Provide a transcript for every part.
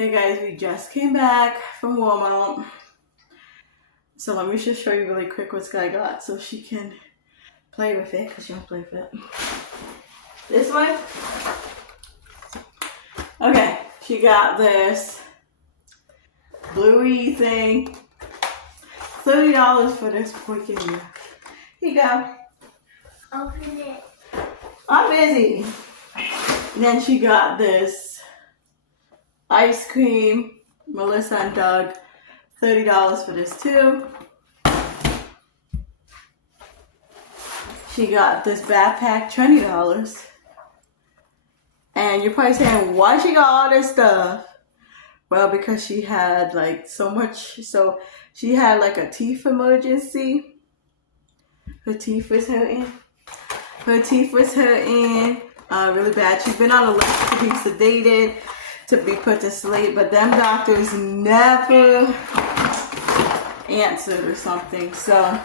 Hey guys, we just came back from Walmart. So let me just show you really quick what Sky got so she can play with it, because she won't play with it. This one? Okay, she got this bluey thing. $30 for this poor kid. Here you go. Open it. I'm busy. And then she got this ice cream. Melissa and Doug. $30 for this too. She got this backpack, $20. And you're probably saying, why she got all this stuff? Well, because she had like so much. So she had like a teeth emergency. Her teeth was hurting. Really bad. She's been on a list to be sedated, to be put to sleep, but them doctors never answered or something. So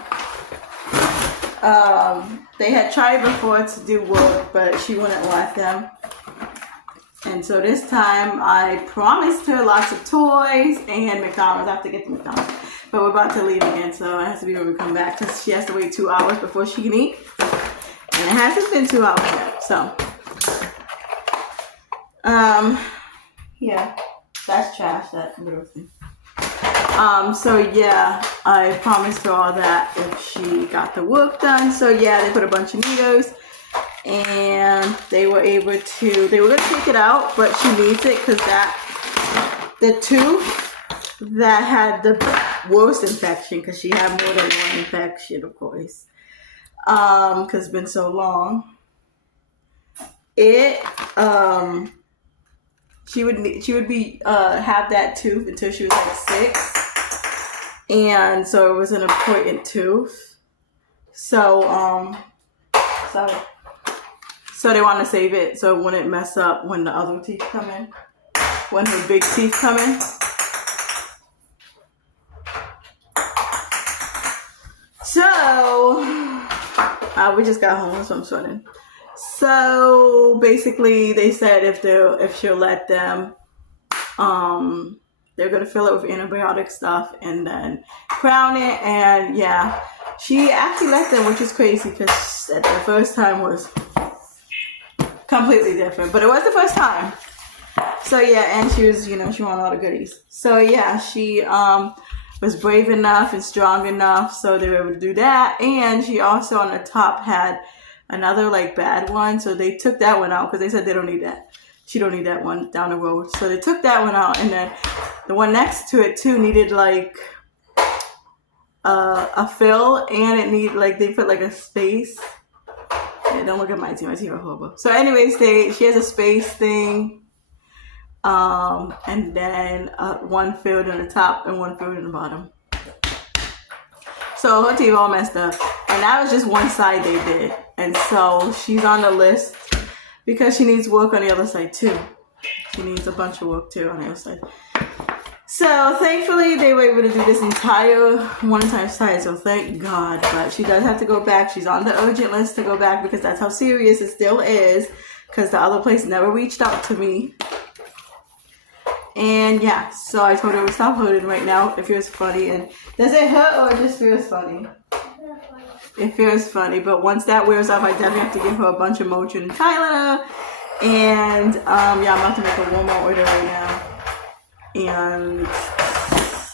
they had tried before to do work, but she wouldn't let them. And so this time I promised her lots of toys and McDonald's. I have to get to McDonald's, but we're about to leave again, so it has to be when we come back because she has to wait 2 hours before she can eat, and it hasn't been 2 hours yet. So yeah, that's trash, that little thing. So yeah, I promised her all that if she got the work done. So yeah, they put a bunch of needles, and they were able to, they were going to take it out, but she needs it because the tooth that had the worst infection, because she had more than one infection, of course, because it's been so long. She would be have that tooth until she was like 6, and so it was an important tooth. So so they want to save it so it wouldn't mess up when the other teeth come in, when her big teeth come in. So we just got home, so I'm sweating. So basically, they said if she'll let them, they're gonna fill it with antibiotic stuff and then crown it. And yeah, she actually let them, which is crazy because the first time was completely different, but it was the first time. So yeah, and she was, she wanted all the goodies. So yeah, she was brave enough and strong enough, so they were able to do that. And she also on the top had another like bad one, so they took that one out because they said they don't need that. She don't need that one down the road, so they took that one out. And then the one next to it too needed like a fill, and it need like they put like a space. Yeah, don't look at my teeth. My teeth are horrible. So anyways, she has a space thing, and then one filled in the top and one filled in the bottom. So her teeth all messed up, and that was just one side they did. And so she's on the list because she needs work on the other side too. She needs a bunch of work too on the other side. So thankfully they were able to do this entire one-time side, so thank God. But she does have to go back. She's on the urgent list to go back because that's how serious it still is, because the other place never reached out to me. And yeah, so I told her to stop hurting right now. It feels funny. And does it hurt or it just feels funny? It feels funny, but once that wears off, I definitely have to give her a bunch of Motrin and Tylenol. And yeah, I'm about to make a Walmart order right now. And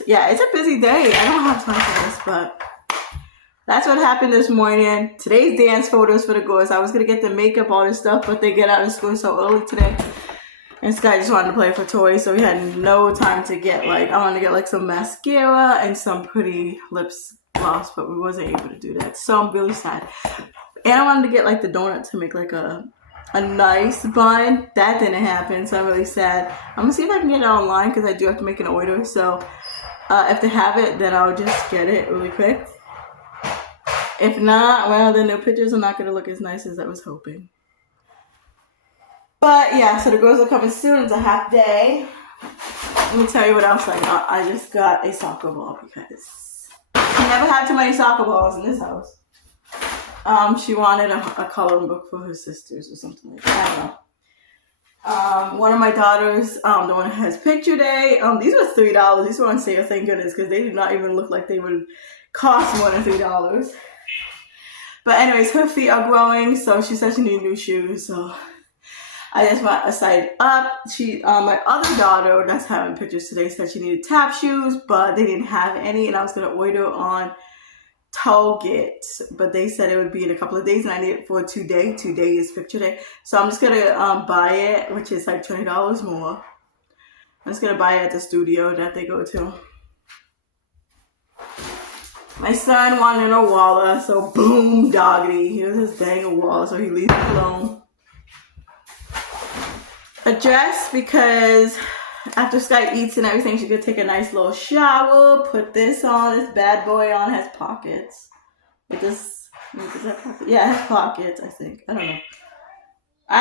yeah, it's a busy day. I don't have time for this, but that's what happened this morning. Today's dance photos for the girls. I was gonna get the makeup, all this stuff, but they get out of school so early today. And Sky just wanted to play for toys, so we had no time to get I wanted to get like some mascara and some pretty lips gloss, but we wasn't able to do that. So I'm really sad. And I wanted to get like the donut to make like a nice bun. That didn't happen, so I'm really sad. I'm gonna see if I can get it online because I do have to make an order. So if they have it, then I'll just get it really quick. If not, well, then the pictures are not gonna look as nice as I was hoping. But yeah, so the girls are coming soon. It's a half day. Let me tell you what else I got. I just got a soccer ball because we never had too many soccer balls in this house. She wanted a coloring book for her sisters or something like that. I don't know. One of my daughters, the one that has picture day, these were $3. These were on sale, thank goodness, because they did not even look like they would cost more than $3. But anyways, her feet are growing, so she said she needed new shoes, so I just went a side up. My other daughter that's having pictures today said she needed tap shoes, but they didn't have any, and I was going to order on Target, but they said it would be in a couple of days, and I need it for today. Today is picture day, so I'm just gonna buy it, which is like $20 more. I'm just gonna buy it at the studio that they go to. My son wanted a Walla, so boom, doggity, here's his dang a Walla, so he leaves it alone. A dress, because after Sky eats and everything, she could take a nice little shower, put this on. This bad boy on has pockets. Does that pocket? Yeah, it has pockets, I think. I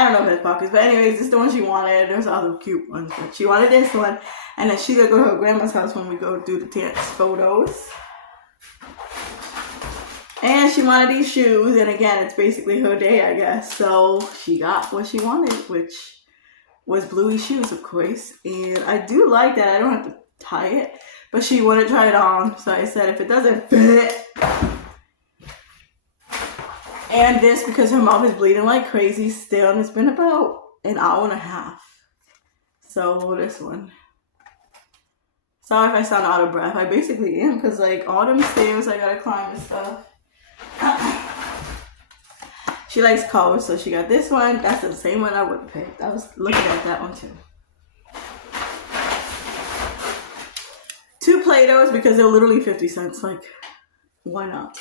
don't know if it has pockets. But anyways, this is the one she wanted. There's other cute ones, but she wanted this one. And then she's going to go to her grandma's house when we go do the dance photos. And she wanted these shoes. And again, it's basically her day, I guess. So she got what she wanted, which was bluey shoes, of course, and I do like that. I don't have to tie it, but she wanted to try it on, so I said if it doesn't fit, and this because her mouth is bleeding like crazy still, and it's been about an hour and a half, so this one. Sorry if I sound out of breath. I basically am, because like all them stairs I gotta climb and stuff. She likes colors, so she got this one. That's the same one I would have picked. I was looking at that one too. 2 Play-Dohs because they're literally 50 cents. Like, why not?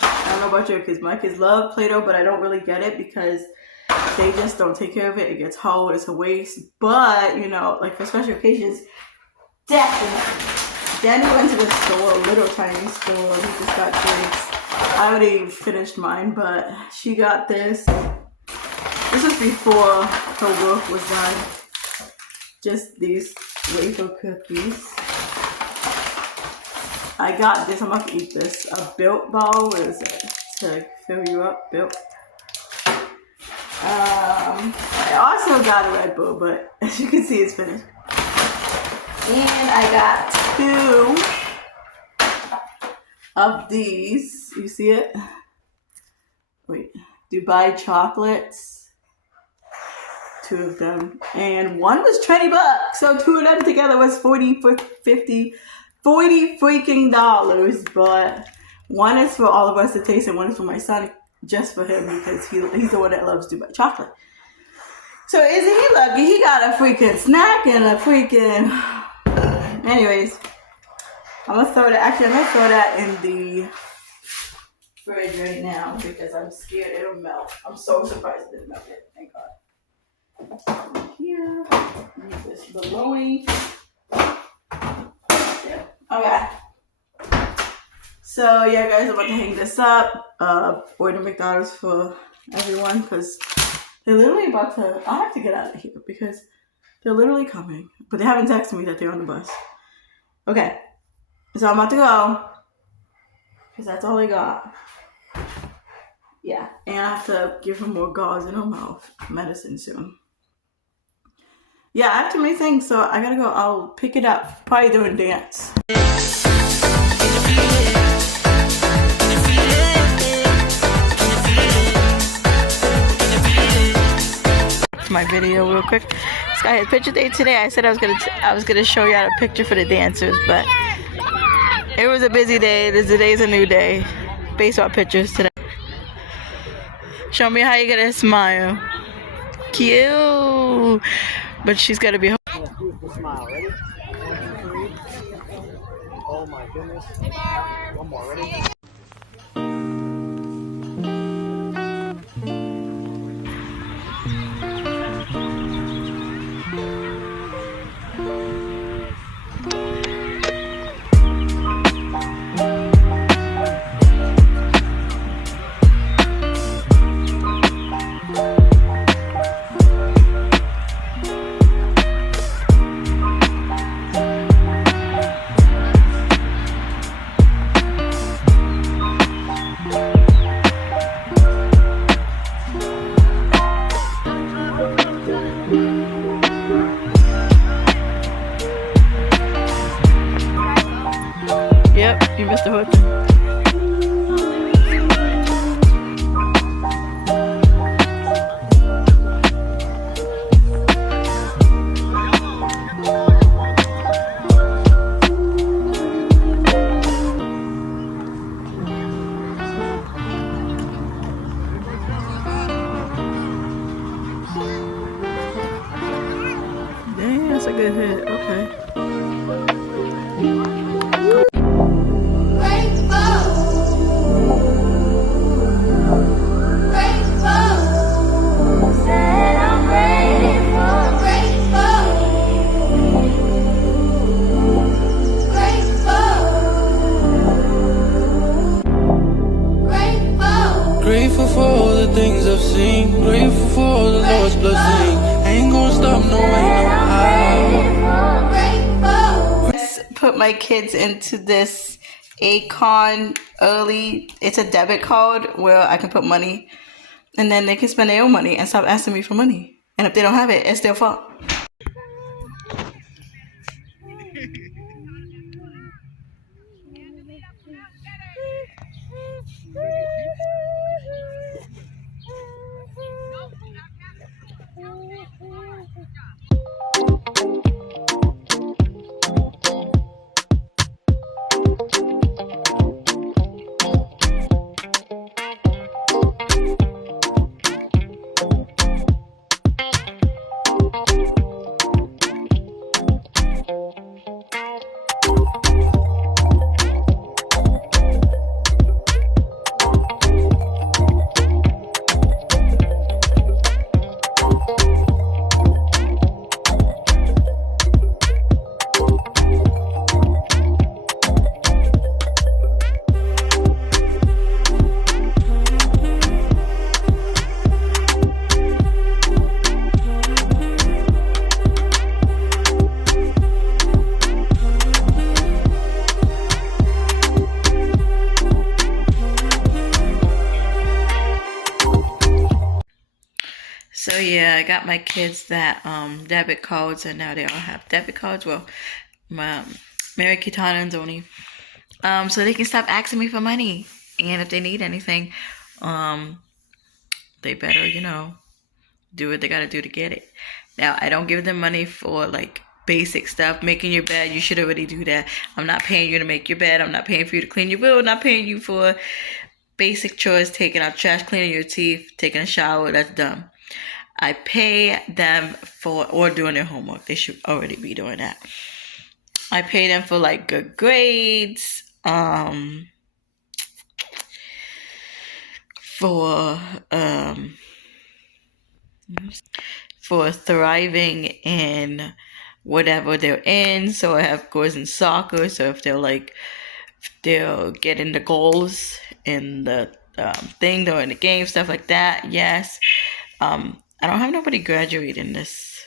I don't know about your kids. My kids love Play-Doh, but I don't really get it because they just don't take care of it. It gets old. It's a waste. But, you know, like for special occasions, definitely. Danny went to the store, a little tiny store. He just got drinks. I already finished mine, but she got this. This was before her work was done. Just these wafer cookies. I got this. I'm about to eat this. A Built Ball. What is it? To fill you up. Built. I also got a Red Bull, but as you can see, it's finished. And I got 2 of these. You see it? Wait. Dubai chocolates. 2 of them. And one was $20. So 2 of them together was 40 freaking dollars. But one is for all of us to taste and one is for my son, just for him, because he's the one that loves Dubai chocolate. So isn't he lucky? He got a freaking snack and a freaking... Anyways. I'm going to throw that in the fridge right now because I'm scared it'll melt. I'm so surprised it didn't melt yet. Thank God. Here. Use this bologna. Yeah. Okay. So, yeah, guys, I'm about to hang this up. Order McDonald's for everyone because they're literally about to... I have to get out of here because they're literally coming. But they haven't texted me that they're on the bus. Okay. So I'm about to go, because that's all I got. Yeah, and I have to give her more gauze in her mouth, medicine soon. Yeah, I have too many things, so I gotta go. I'll pick it up, probably during dance. My video real quick. Sky had picture day today. I said I was gonna show you how to picture for the dancers, but it was a busy day. Today's a new day. Baseball pictures today. Show me how you gonna smile. Cute. But she's gotta be. Beautiful smile. Ready? 1, 2, 3. Oh my goodness. One more. Ready? You missed the whole thing. Dang, that's a good hit. Okay. Grateful for all the things I've seen. Grateful for all the Lord's blessing. Ain't gonna stop, no way, no how. Let's put my kids into this Akon early. It's a debit card where I can put money and then they can spend their own money and stop asking me for money. And if they don't have it, it's their fault. So yeah, I got my kids that debit cards, and now they all have debit cards. Well, my Mary Kitana and Zoni, so they can stop asking me for money. And if they need anything, they better, do what they gotta do to get it. Now, I don't give them money for like basic stuff. Making your bed, you should already do that. I'm not paying you to make your bed. I'm not paying for you to clean your room. I'm not paying you for basic chores, taking out trash, cleaning your teeth, taking a shower. That's dumb. I pay them for, or doing their homework. They should already be doing that. I pay them for like good grades, for thriving in whatever they're in. So I have goals in soccer. So if they'll get in the goals in the thing, or in the game, stuff like that. Yes. I don't have nobody graduating this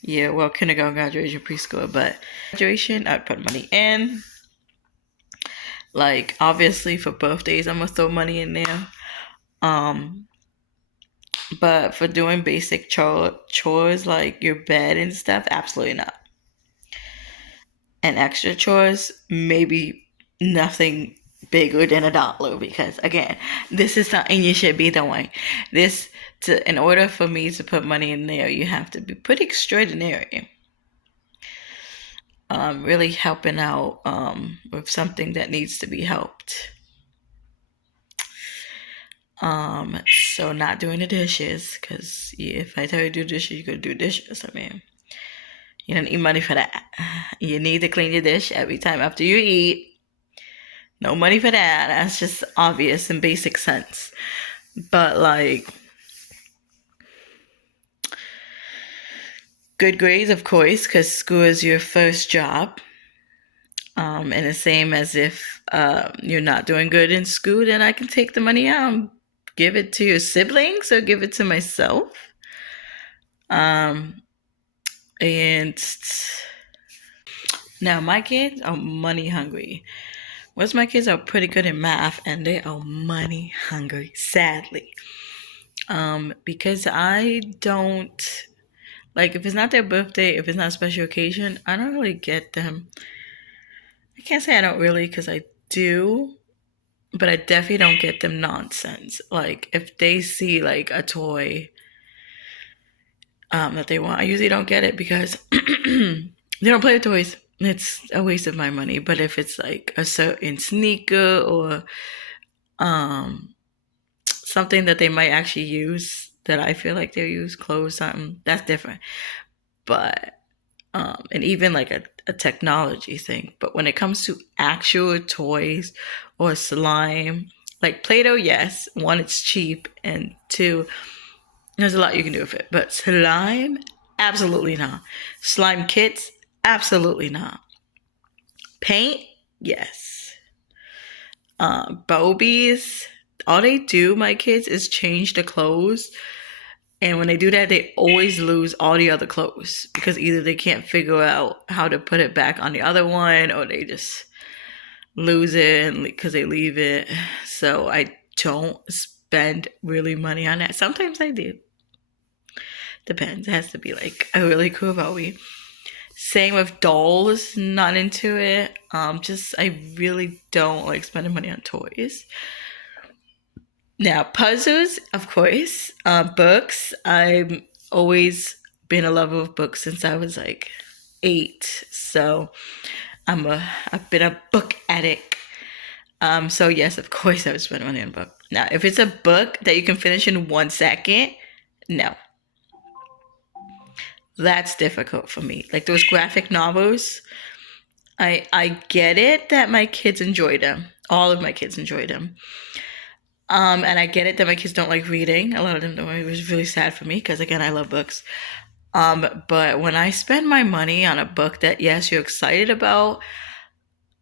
year. Well, kindergarten graduation, preschool, but graduation, I'd put money in. Like, obviously, for birthdays, I'm gonna throw money in there. But for doing basic chores like your bed and stuff, absolutely not. And extra chores, maybe nothing bigger than $1, because again, this is something you should be doing. In order for me to put money in there, you have to be pretty extraordinary. Really helping out with something that needs to be helped. So not doing the dishes, because if I tell you to do dishes, you're gonna do dishes. I mean, you don't need money for that. You need to clean your dish every time after you eat. No money for that. That's just obvious and basic sense. But like, good grades, of course, because school is your first job. And the same as if you're not doing good in school, then I can take the money out and give it to your siblings or give it to myself. And now my kids are money hungry. Most of my kids are pretty good in math, and they are money hungry, sadly. Because I don't, like, if it's not their birthday, if it's not a special occasion, I don't really get them. I can't say I don't really, because I do, but I definitely don't get them nonsense. Like if they see like a toy that they want, I usually don't get it because they don't play with toys. It's a waste of my money. But if it's like a certain sneaker or something that they might actually use that I feel like they'll use, clothes, something, that's different. But and even like a technology thing. But when it comes to actual toys or slime, like Play-Doh, yes. One, it's cheap, and two, there's a lot you can do with it. But slime, absolutely not. Slime kits, absolutely not. Paint, yes. Bobies, all they do, my kids, is change the clothes. And when they do that, they always lose all the other clothes because either they can't figure out how to put it back on the other one, or they just lose it because they leave it. So I don't spend really money on that. Sometimes I do. Depends. It has to be like a really cool Bowie. Same with dolls. Not into it. I really don't like spending money on toys. Now, puzzles, of course. Books. I've always been a lover of books since I was like 8. So I've been a book addict. So yes, of course I would spend money on a book. Now, if it's a book that you can finish in 1 second, no. That's difficult for me. Like those graphic novels, I get it that my kids enjoy them. All of my kids enjoy them. And I get it that my kids don't like reading. A lot of them don't. It was really sad for me because, again, I love books. But when I spend my money on a book that, yes, you're excited about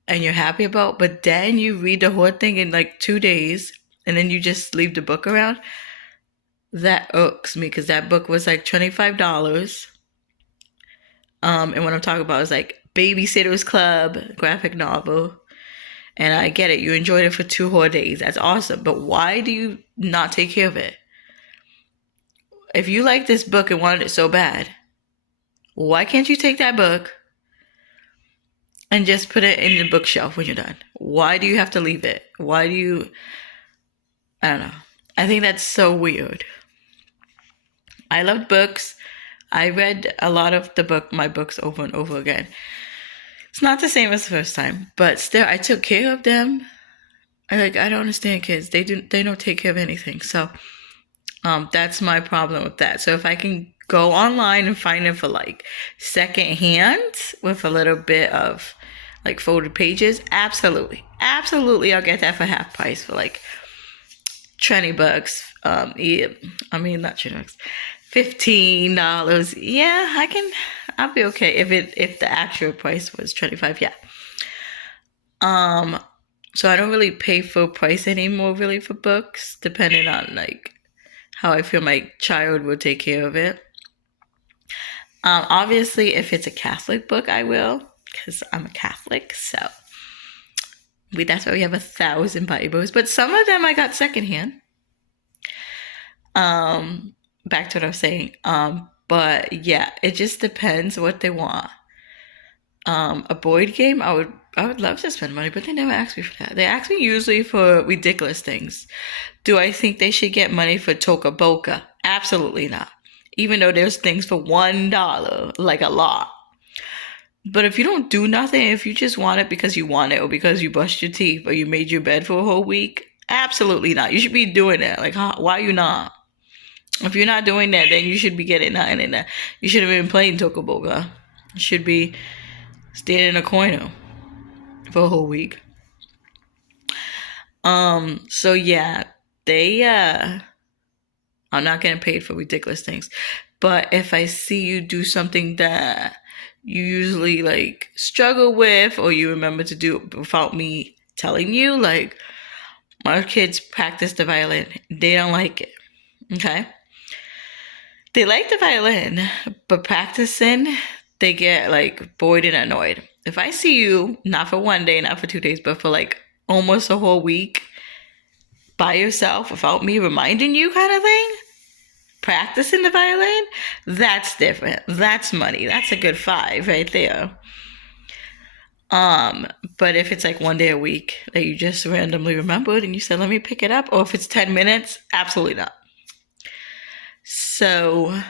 and you're happy about, but then you read the whole thing in like 2 days and then you just leave the book around, that irks me because that book was like $25. And what I'm talking about is like Babysitter's Club, graphic novel. And I get it. You enjoyed it for 2 whole days. That's awesome. But why do you not take care of it? If you like this book and wanted it so bad, why can't you take that book and just put it in the bookshelf when you're done? Why do you have to leave it? Why do you... I don't know. I think that's so weird. I loved books. I read a lot of my books over and over again. It's not the same as the first time, but still, I took care of them. I don't understand kids. They don't take care of anything. So, that's my problem with that. So if I can go online and find it for like secondhand with a little bit of like folded pages, absolutely, I'll get that for half price for like $20. Not $20. $15. Yeah, I'll be okay if the actual price was $25. Yeah. So I don't really pay full price anymore really for books, depending on like how I feel my child will take care of it. Obviously if it's a Catholic book, I will, because I'm a Catholic, so that's why we have 1,000 Bibles. But some of them I got secondhand. Back to what I was saying. But yeah, it just depends what they want. A board game, I would love to spend money, but they never ask me for that. They ask me usually for ridiculous things. Do I think they should get money for Toca Boca? Absolutely not. Even though there's things for $1, like a lot. But if you don't do nothing, if you just want it because you want it, or because you brushed your teeth, or you made your bed for a whole week, absolutely not. You should be doing that. Like, why are you not? If you're not doing that, then you should be getting nothing in that. You should have been playing Toca Boca. You should be standing in a corner for a whole week. So yeah, I'm not getting paid for ridiculous things. But if I see you do something that you usually like struggle with, or you remember to do without me telling you, like my kids practice the violin. They don't like it. Okay? They like the violin, but practicing, they get like bored and annoyed. If I see you, not for 1 day, not for 2 days, but for like almost a whole week by yourself without me reminding you kind of thing, practicing the violin, that's different. That's money. That's a good 5 right there. But if it's like one day a week that you just randomly remembered and you said, let me pick it up, or if it's 10 minutes, absolutely not. So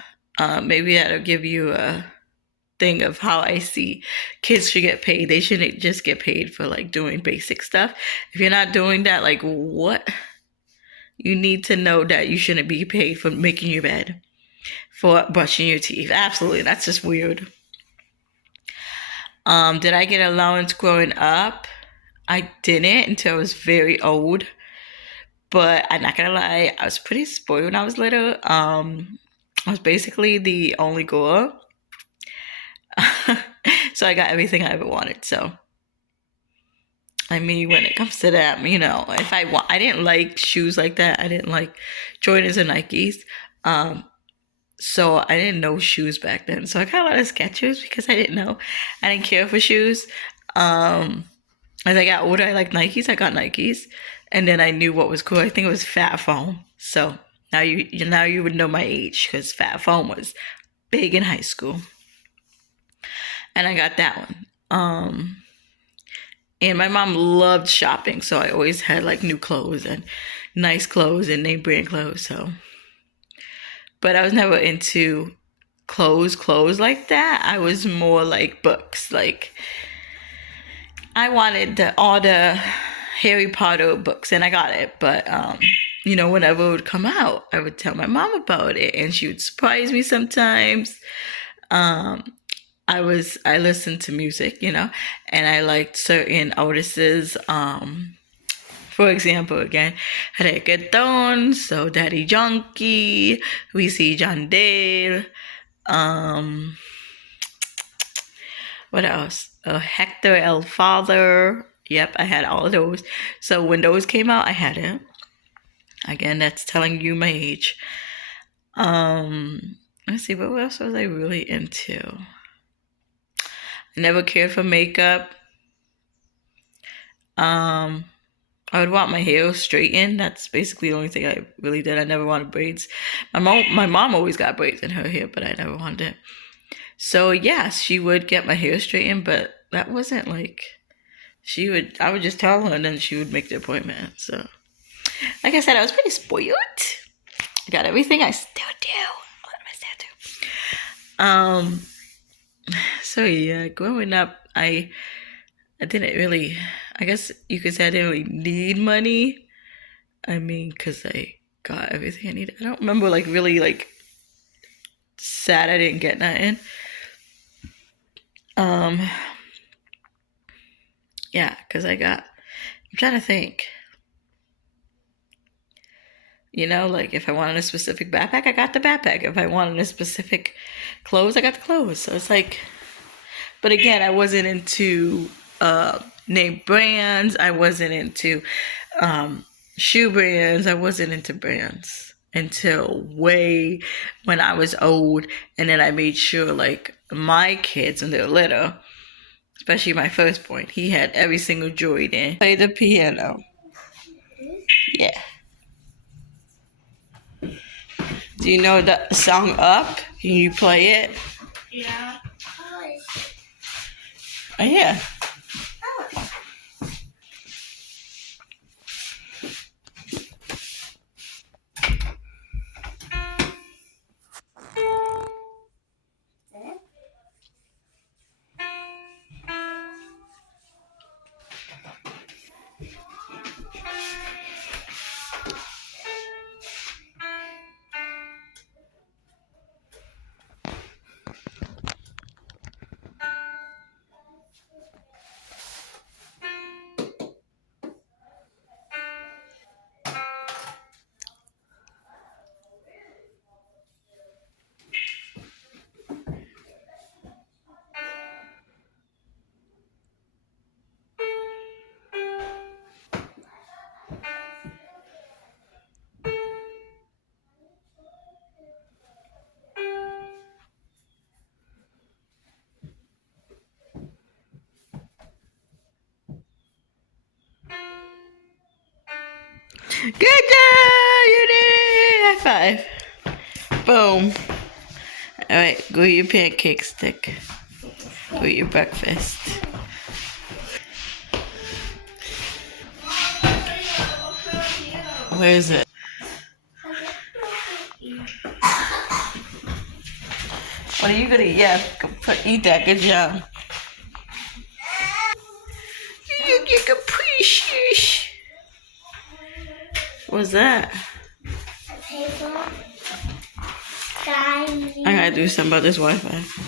maybe that'll give you a thing of how I see kids should get paid. They shouldn't just get paid for like doing basic stuff. If you're not doing that, like what? You need to know that you shouldn't be paid for making your bed, for brushing your teeth. Absolutely, that's just weird. Did I get allowance growing up? I didn't until I was very old. But I'm not gonna lie, I was pretty spoiled when I was little. I was basically the only girl. So I got everything I ever wanted. So I mean, when it comes to that, you know, if I didn't like shoes like that. I didn't like Jordans and Nikes. So I didn't know shoes back then. So I got a lot of Skechers because I didn't know. I didn't care for shoes. As I got older, I liked Nikes. I got Nikes. And then I knew what was cool. I think it was Fat Foam. So now you would know my age because Fat Foam was big in high school. And I got that one. And my mom loved shopping. So I always had like new clothes and nice clothes and name brand clothes. So, but I was never into clothes like that. I was more like books. Like I wanted all the Harry Potter books, and I got it. But you know, whenever it would come out, I would tell my mom about it, and she would surprise me sometimes. I listened to music, you know, and I liked certain artists. For example, again, reggaeton, so Daddy Yankee, we see John Dale, what else? Hector El Father. Yep, I had all of those. So when those came out, I had it. Again, that's telling you my age. Let's see, what else was I really into? I never cared for makeup. I would want my hair straightened. That's basically the only thing I really did. I never wanted braids. My mom always got braids in her hair, but I never wanted it. So yes, she would get my hair straightened, but that wasn't like I would just tell her and then she would make the appointment. So like I said, I was pretty spoiled. I got everything. I still do. What am I still do? So yeah, growing up, I didn't really, I guess you could say I didn't really need money. I mean, because I got everything I needed. I don't remember like really like sad I didn't get nothing. Yeah, because I'm trying to think. You know, like if I wanted a specific backpack, I got the backpack. If I wanted a specific clothes, I got the clothes. So it's like, but again, I wasn't into name brands. I wasn't into shoe brands. I wasn't into brands until way when I was old. And then I made sure like my kids when they were little, especially my firstborn, he had every single Jordan. Play the piano. Yeah. Do you know the song Up? Can you play it? Yeah. Oh, yeah. Good job! You did it! High five. Boom. Alright, go eat your pancake stick. Go eat your breakfast. Where is it? What are you gonna eat? Yeah, eat that. Good job. You get capricious. What's that? A paper. Guys. I gotta do something about this Wi-Fi.